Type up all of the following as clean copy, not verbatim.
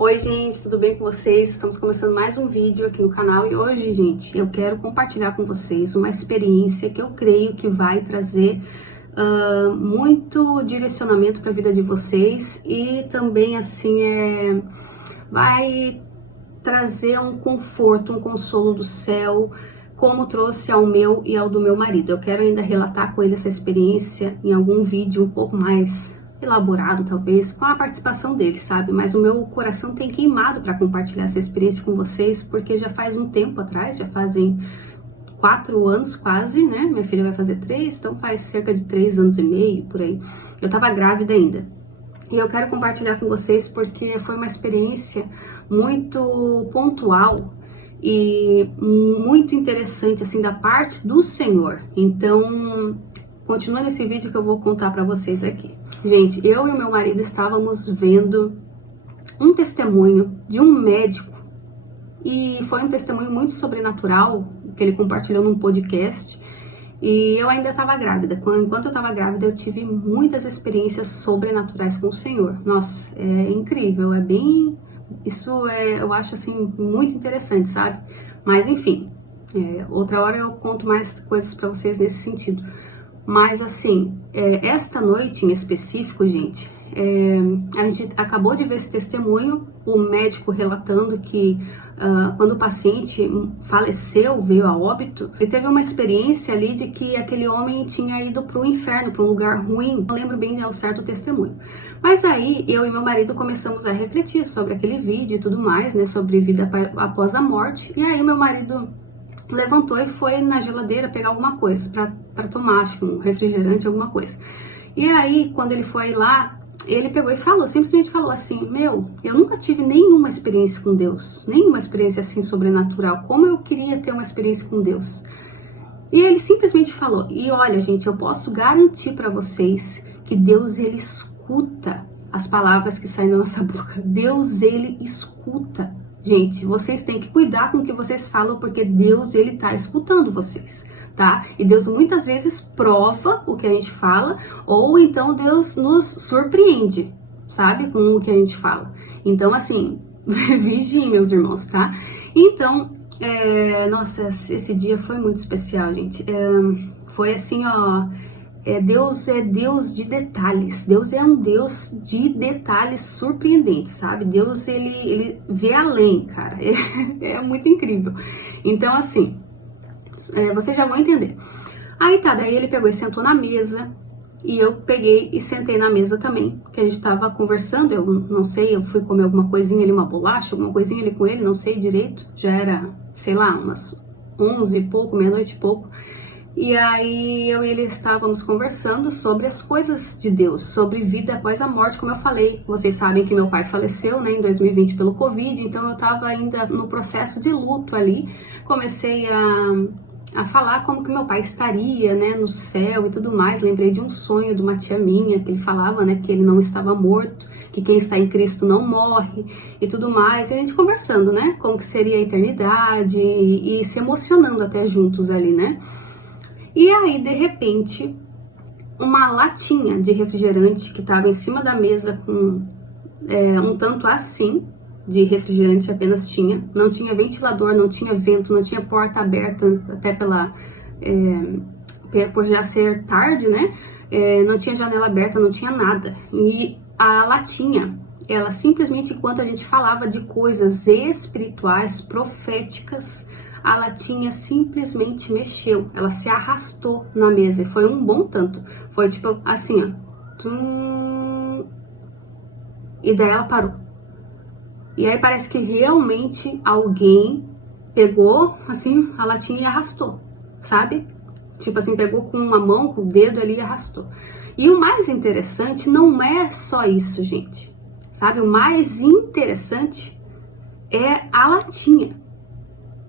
Oi gente, tudo bem com vocês? Estamos começando mais um vídeo aqui no canal e hoje, gente, eu quero compartilhar com vocês uma experiência que eu creio que vai trazer muito direcionamento para a vida de vocês e também, assim, vai trazer um conforto, um consolo do céu, como trouxe ao meu e ao do meu marido. Eu quero ainda relatar com ele essa experiência em algum vídeo um pouco mais elaborado, talvez, com a participação dele, sabe? Mas o meu coração tem queimado para compartilhar essa experiência com vocês, porque já faz um tempo atrás, já fazem 4 anos quase, né? Minha filha vai fazer 3, então faz cerca de 3 anos e meio, por aí. Eu tava grávida ainda. E eu quero compartilhar com vocês porque foi uma experiência muito pontual e muito interessante, assim, da parte do Senhor. Então, continua nesse vídeo que eu vou contar para vocês aqui. Gente, eu e o meu marido estávamos vendo um testemunho de um médico e foi um testemunho muito sobrenatural que ele compartilhou num podcast e eu ainda estava grávida. Enquanto eu estava grávida, eu tive muitas experiências sobrenaturais com o Senhor. Nossa, é incrível, eu acho assim muito interessante, sabe? Mas enfim, outra hora eu conto mais coisas para vocês nesse sentido. Mas assim, esta noite em específico, gente, a gente acabou de ver esse testemunho, o médico relatando que quando o paciente faleceu, veio a óbito, ele teve uma experiência ali de que aquele homem tinha ido para o inferno, para um lugar ruim. Não lembro bem ao certo o testemunho. Mas aí eu e meu marido começamos a refletir sobre aquele vídeo e tudo mais, né, sobre vida após a morte. E aí meu marido levantou e foi na geladeira pegar alguma coisa para tomar, acho que um refrigerante, alguma coisa. E aí, quando ele foi lá, ele pegou e falou, simplesmente falou assim: eu nunca tive nenhuma experiência com Deus, nenhuma experiência assim sobrenatural, como eu queria ter uma experiência com Deus. E ele simplesmente falou, e olha, gente, eu posso garantir para vocês que Deus, ele escuta as palavras que saem da nossa boca. Deus, ele escuta. Gente, vocês têm que cuidar com o que vocês falam, porque Deus, ele tá escutando vocês, tá? E Deus muitas vezes prova o que a gente fala, ou então Deus nos surpreende, sabe? Com o que a gente fala. Então, assim, vigiem, meus irmãos, tá? Então, nossa, esse dia foi muito especial, gente. Foi assim, ó... Deus é Deus de detalhes, Deus é um Deus de detalhes surpreendentes, sabe? Deus, ele vê além, cara, é muito incrível. Então, assim, vocês já vão entender. Aí tá, daí ele pegou e sentou na mesa, e eu peguei e sentei na mesa também, que a gente tava conversando, eu não sei, eu fui comer alguma coisinha ali, uma bolacha, alguma coisinha ali com ele, não sei direito, já era, sei lá, umas 11 e pouco, meia-noite e pouco. E aí eu e ele estávamos conversando sobre as coisas de Deus, sobre vida após a morte, como eu falei. Vocês sabem que meu pai faleceu, né, em 2020 pelo Covid, então eu estava ainda no processo de luto ali. Comecei a falar como que meu pai estaria, né, no céu e tudo mais. Lembrei de um sonho de uma tia minha, que ele falava, né, que ele não estava morto, que quem está em Cristo não morre e tudo mais. E a gente conversando, né, como que seria a eternidade e se emocionando até juntos ali, né. E aí, de repente, uma latinha de refrigerante que estava em cima da mesa com um tanto assim de refrigerante apenas tinha. Não tinha ventilador, não tinha vento, não tinha porta aberta, até por já ser tarde, né? Não tinha janela aberta, não tinha nada. E a latinha, ela simplesmente, enquanto a gente falava de coisas espirituais, proféticas, a latinha simplesmente mexeu, ela se arrastou na mesa, e foi um bom tanto, foi tipo assim, ó, tum, e daí ela parou. E aí parece que realmente alguém pegou, assim, a latinha e arrastou, sabe? Tipo assim, pegou com uma mão, com o dedo ali e arrastou. E o mais interessante não é só isso, gente, sabe? O mais interessante é a latinha.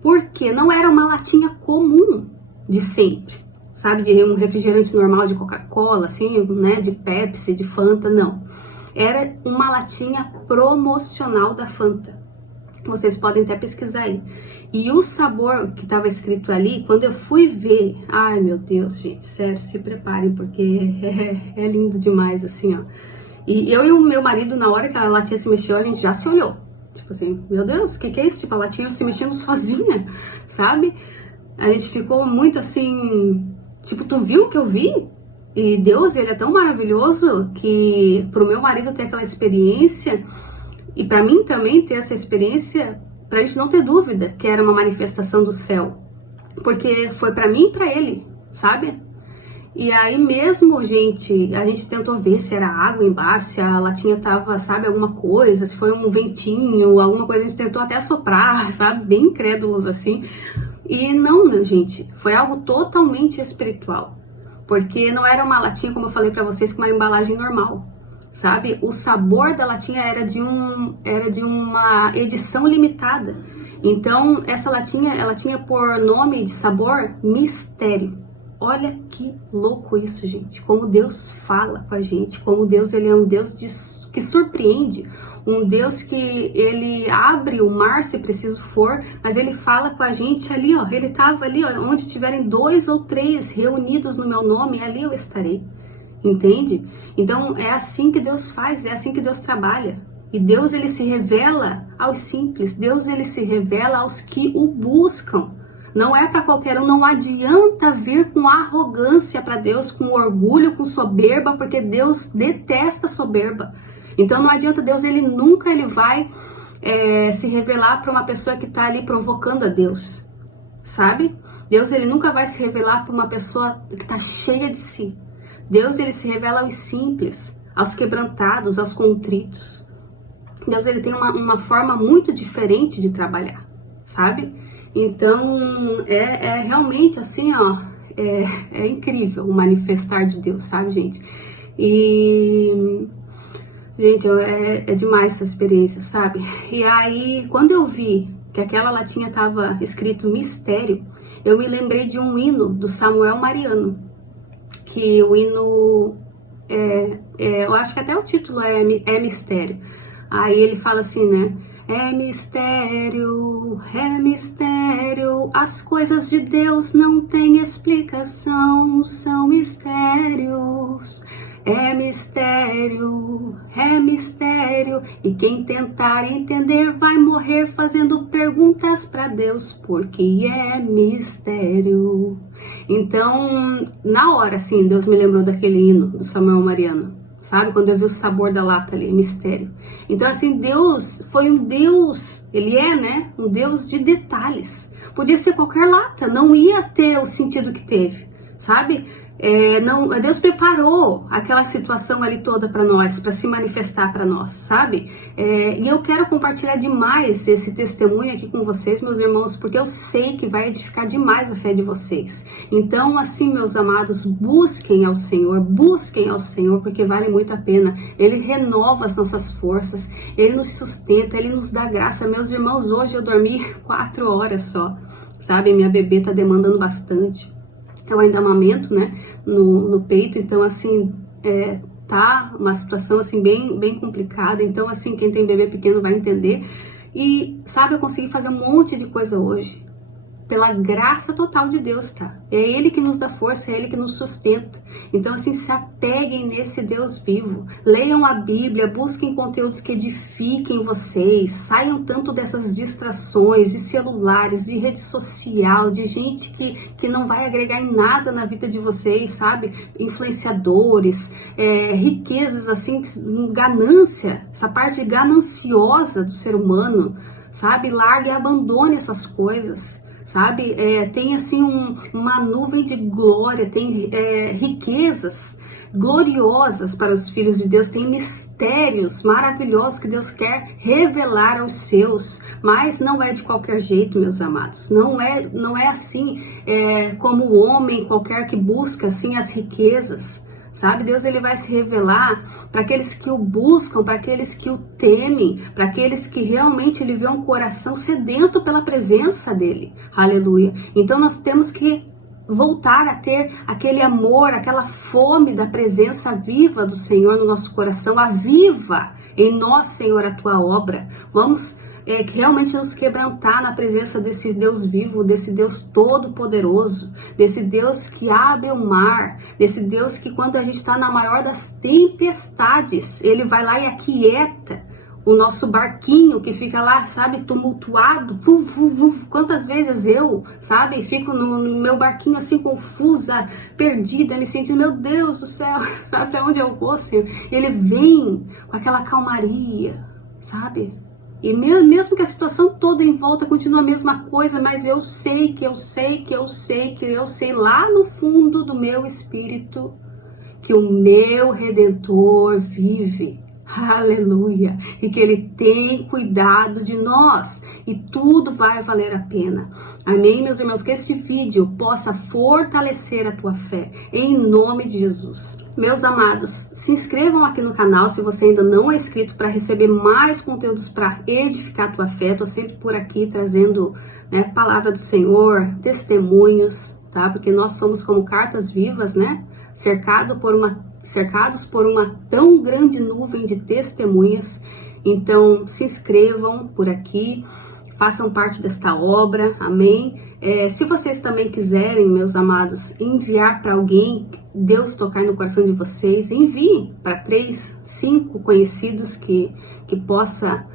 Porque não era uma latinha comum de sempre, sabe? De um refrigerante normal de Coca-Cola, assim, né? De Pepsi, de Fanta, não. Era uma latinha promocional da Fanta. Vocês podem até pesquisar aí. E o sabor que estava escrito ali, quando eu fui ver... Ai, meu Deus, gente, sério, se preparem, porque é lindo demais, assim, ó. E eu e o meu marido, na hora que a latinha se mexeu, a gente já se olhou. Tipo assim, meu Deus, o que é isso? Tipo, a latinha se mexendo sozinha, sabe? A gente ficou muito assim, tipo, tu viu o que eu vi? E Deus, ele é tão maravilhoso que pro meu marido ter aquela experiência e pra mim também ter essa experiência, pra gente não ter dúvida que era uma manifestação do céu. Porque foi pra mim e pra ele, sabe? E aí mesmo, a gente tentou ver se era água embaixo, se a latinha tava, sabe, alguma coisa, se foi um ventinho, alguma coisa, a gente tentou até soprar, sabe, bem incrédulos assim. E não, né, gente, foi algo totalmente espiritual. Porque não era uma latinha, como eu falei pra vocês, com uma embalagem normal, sabe? O sabor da latinha era de uma edição limitada. Então, essa latinha, ela tinha por nome de sabor Mistério. Olha que louco isso, gente. Como Deus fala com a gente, como Deus, ele é um Deus que surpreende, um Deus que ele abre o mar se preciso for, mas ele fala com a gente ali, ó. Ele tava ali, ó, onde tiverem 2 ou 3 reunidos no meu nome, ali eu estarei. Entende? Então é assim que Deus faz, é assim que Deus trabalha. E Deus, ele se revela aos simples, Deus, ele se revela aos que o buscam. Não é para qualquer um, não adianta vir com arrogância para Deus, com orgulho, com soberba, porque Deus detesta soberba. Então não adianta, Deus, ele nunca vai se revelar para uma pessoa que está ali provocando a Deus, sabe? Deus, ele nunca vai se revelar para uma pessoa que está cheia de si. Deus, ele se revela aos simples, aos quebrantados, aos contritos. Deus, ele tem uma forma muito diferente de trabalhar, sabe? Então, é realmente assim, ó, é incrível o manifestar de Deus, sabe, gente? E, gente, é demais essa experiência, sabe? E aí, quando eu vi que aquela latinha tava escrito Mistério, eu me lembrei de um hino do Samuel Mariano, que o hino, eu acho que até o título é Mistério. Aí ele fala assim, né? É mistério, as coisas de Deus não têm explicação, são mistérios. É mistério, e quem tentar entender vai morrer fazendo perguntas para Deus, porque é mistério. Então, na hora, assim, Deus me lembrou daquele hino do Samuel Mariano. Sabe? Quando eu vi o sabor da lata ali, mistério. Então, assim, Deus foi um Deus, ele é, né? Um Deus de detalhes. Podia ser qualquer lata, não ia ter o sentido que teve, sabe? Deus preparou aquela situação ali toda para nós, para se manifestar para nós, sabe? E eu quero compartilhar demais esse testemunho aqui com vocês, meus irmãos, porque eu sei que vai edificar demais a fé de vocês. Então, assim, meus amados, busquem ao Senhor, porque vale muito a pena. Ele renova as nossas forças, Ele nos sustenta, Ele nos dá graça. Meus irmãos, hoje eu dormi 4 horas só, sabe? Minha bebê tá demandando bastante. Eu ainda amamento, né, no peito, então, assim, tá uma situação, assim, bem complicada. Então, assim, quem tem bebê pequeno vai entender. E, sabe, eu consegui fazer um monte de coisa hoje, pela graça total de Deus, tá? É Ele que nos dá força, é Ele que nos sustenta. Então, assim, se apeguem nesse Deus vivo. Leiam a Bíblia, busquem conteúdos que edifiquem vocês. Saiam tanto dessas distrações, de celulares, de rede social, de gente que não vai agregar em nada na vida de vocês, sabe? Influenciadores, riquezas, assim, ganância, essa parte gananciosa do ser humano, sabe? Largue e abandone essas coisas. Sabe, tem assim uma nuvem de glória, tem riquezas gloriosas para os filhos de Deus, tem mistérios maravilhosos que Deus quer revelar aos seus, mas não é de qualquer jeito, meus amados, não é assim como o homem qualquer que busca assim as riquezas. Sabe, Deus, ele vai se revelar para aqueles que o buscam, para aqueles que o temem, para aqueles que realmente ele vê um coração sedento pela presença dele. Aleluia. Então nós temos que voltar a ter aquele amor, aquela fome da presença viva do Senhor no nosso coração. Aviva em nós, Senhor, a tua obra. Vamos realmente nos quebrantar na presença desse Deus vivo, desse Deus todo-poderoso, desse Deus que abre o mar, desse Deus que quando a gente está na maior das tempestades, Ele vai lá e aquieta o nosso barquinho que fica lá, sabe, tumultuado. Quantas vezes eu, sabe, fico no meu barquinho assim, confusa, perdida, me sentindo, meu Deus do céu, sabe pra onde eu vou, Senhor? Ele vem com aquela calmaria, sabe? E mesmo que a situação toda em volta continue a mesma coisa, mas eu sei lá no fundo do meu espírito que o meu Redentor vive. Aleluia! E que Ele tem cuidado de nós e tudo vai valer a pena. Amém, meus irmãos? Que esse vídeo possa fortalecer a tua fé, em nome de Jesus. Meus amados, se inscrevam aqui no canal se você ainda não é inscrito para receber mais conteúdos para edificar a tua fé. Estou sempre por aqui trazendo, né, palavra do Senhor, testemunhos, tá? Porque nós somos como cartas vivas, né? Cercados por uma tão grande nuvem de testemunhas. Então se inscrevam por aqui, façam parte desta obra, amém? Se vocês também quiserem, meus amados, enviar para alguém, Deus tocar no coração de vocês, enviem para 3, 5 conhecidos que possa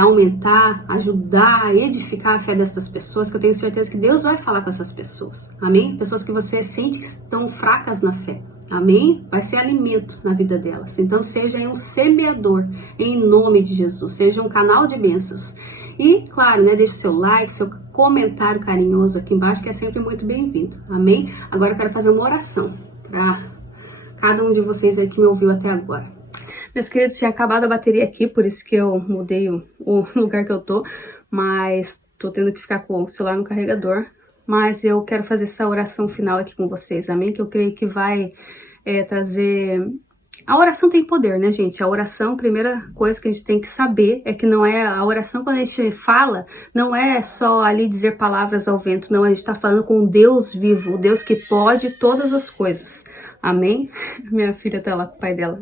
aumentar, ajudar, edificar a fé dessas pessoas, que eu tenho certeza que Deus vai falar com essas pessoas, amém? Pessoas que você sente que estão fracas na fé, amém? Vai ser alimento na vida delas. Então seja um semeador, em nome de Jesus, seja um canal de bênçãos. E claro, né, deixe seu like, seu comentário carinhoso aqui embaixo, que é sempre muito bem-vindo, amém? Agora eu quero fazer uma oração para cada um de vocês aí que me ouviu até agora. Meus queridos, tinha acabado a bateria aqui, por isso que eu mudei o lugar que eu tô, mas tô tendo que ficar com o celular no carregador. Mas eu quero fazer essa oração final aqui com vocês, amém? Que eu creio que vai trazer... A oração tem poder, né, gente? A oração, a primeira coisa que a gente tem que saber é que não é... A oração, quando a gente fala, não é só ali dizer palavras ao vento, não. A gente tá falando com o Deus vivo, o Deus que pode todas as coisas, amém? Minha filha tá lá com o pai dela.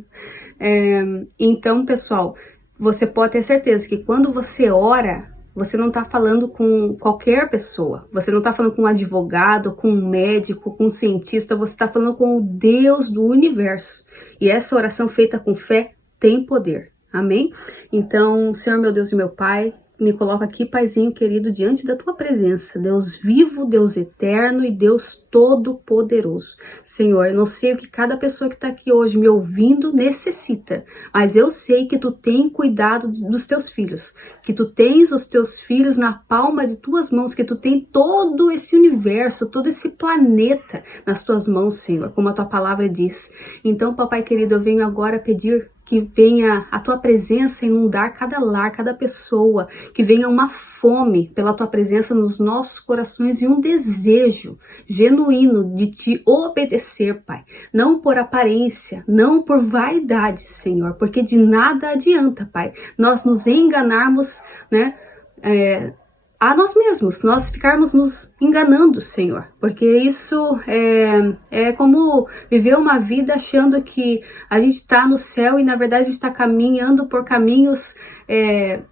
Então, pessoal, você pode ter certeza que quando você ora, você não está falando com qualquer pessoa, você não está falando com um advogado, com um médico, com um cientista, você está falando com o Deus do universo. E essa oração feita com fé tem poder, amém? Então, Senhor, meu Deus e meu Pai, me coloca aqui, Paizinho querido, diante da tua presença, Deus vivo, Deus eterno e Deus todo-poderoso. Senhor, eu não sei o que cada pessoa que está aqui hoje me ouvindo necessita, mas eu sei que tu tem cuidado dos teus filhos, que tu tens os teus filhos na palma de tuas mãos, que tu tem todo esse universo, todo esse planeta nas tuas mãos, Senhor, como a tua palavra diz. Então, papai querido, eu venho agora pedir que venha a tua presença inundar cada lar, cada pessoa, que venha uma fome pela tua presença nos nossos corações e um desejo genuíno de te obedecer, Pai. Não por aparência, não por vaidade, Senhor, porque de nada adianta, Pai, nós nos enganarmos, né, a nós mesmos, nós ficarmos nos enganando, Senhor, porque isso é como viver uma vida achando que a gente está no céu e na verdade a gente está caminhando por caminhos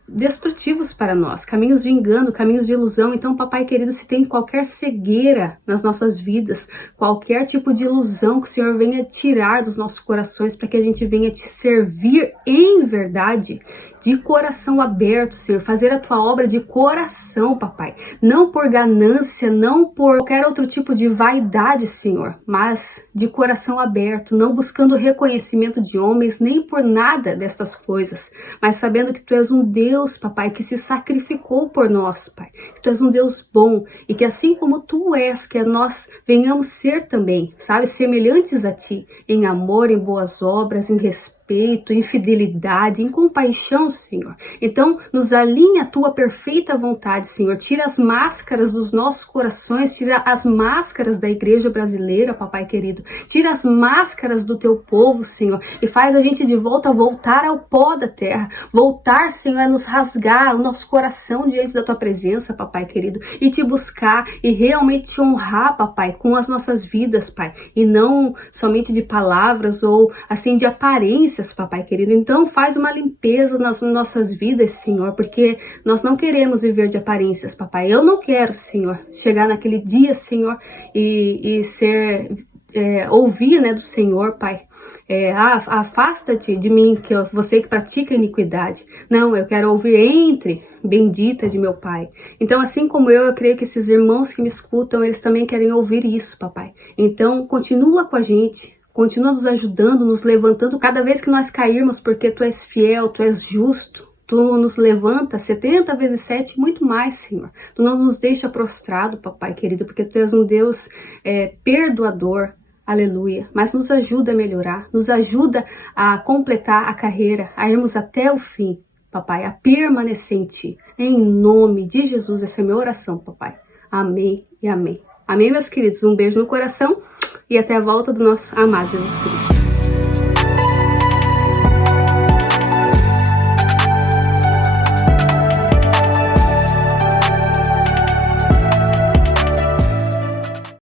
destrutivos para nós, caminhos de engano, caminhos de ilusão. Então, papai querido, se tem qualquer cegueira nas nossas vidas, qualquer tipo de ilusão que o Senhor venha tirar dos nossos corações para que a gente venha te servir em verdade, de coração aberto, Senhor, fazer a tua obra de coração, papai, não por ganância, não por qualquer outro tipo de vaidade, Senhor, mas de coração aberto, não buscando reconhecimento de homens, nem por nada destas coisas, mas sabendo que tu és um Deus, papai, que se sacrificou por nós, pai, que tu és um Deus bom e que assim como tu és, que nós venhamos ser também, sabe, semelhantes a ti, em amor, em boas obras, em respeito, em fidelidade, em compaixão, Senhor. Então, nos alinha a tua perfeita vontade, Senhor. Tira as máscaras dos nossos corações, tira as máscaras da igreja brasileira, papai querido. Tira as máscaras do teu povo, Senhor, e faz a gente de volta voltar ao pó da terra. Voltar, Senhor, a nos rasgar o nosso coração diante da tua presença, papai querido, e te buscar e realmente te honrar, papai, com as nossas vidas, pai, e não somente de palavras ou assim de aparências, papai querido. Então faz uma limpeza nas nossas vidas, Senhor, porque nós não queremos viver de aparências, papai. Eu não quero, Senhor, chegar naquele dia, Senhor, e ser ouvir, né, do Senhor, Pai. Afasta-te de mim, você que pratica iniquidade. Não, eu quero ouvir, entre, bendita de meu Pai. Então, assim como eu creio que esses irmãos que me escutam, eles também querem ouvir isso, papai. Então, continua com a gente, continua nos ajudando, nos levantando cada vez que nós cairmos, porque tu és fiel, tu és justo. Tu nos levanta 70 vezes 7, muito mais, Senhor. Tu não nos deixa prostrado, papai querido, porque tu és um Deus perdoador. Aleluia. Mas nos ajuda a melhorar, nos ajuda a completar a carreira, a irmos até o fim, papai, a permanecer em ti. Em nome de Jesus, essa é a minha oração, papai. Amém e amém. Amém, meus queridos. Um beijo no coração e até a volta do nosso amado Jesus Cristo.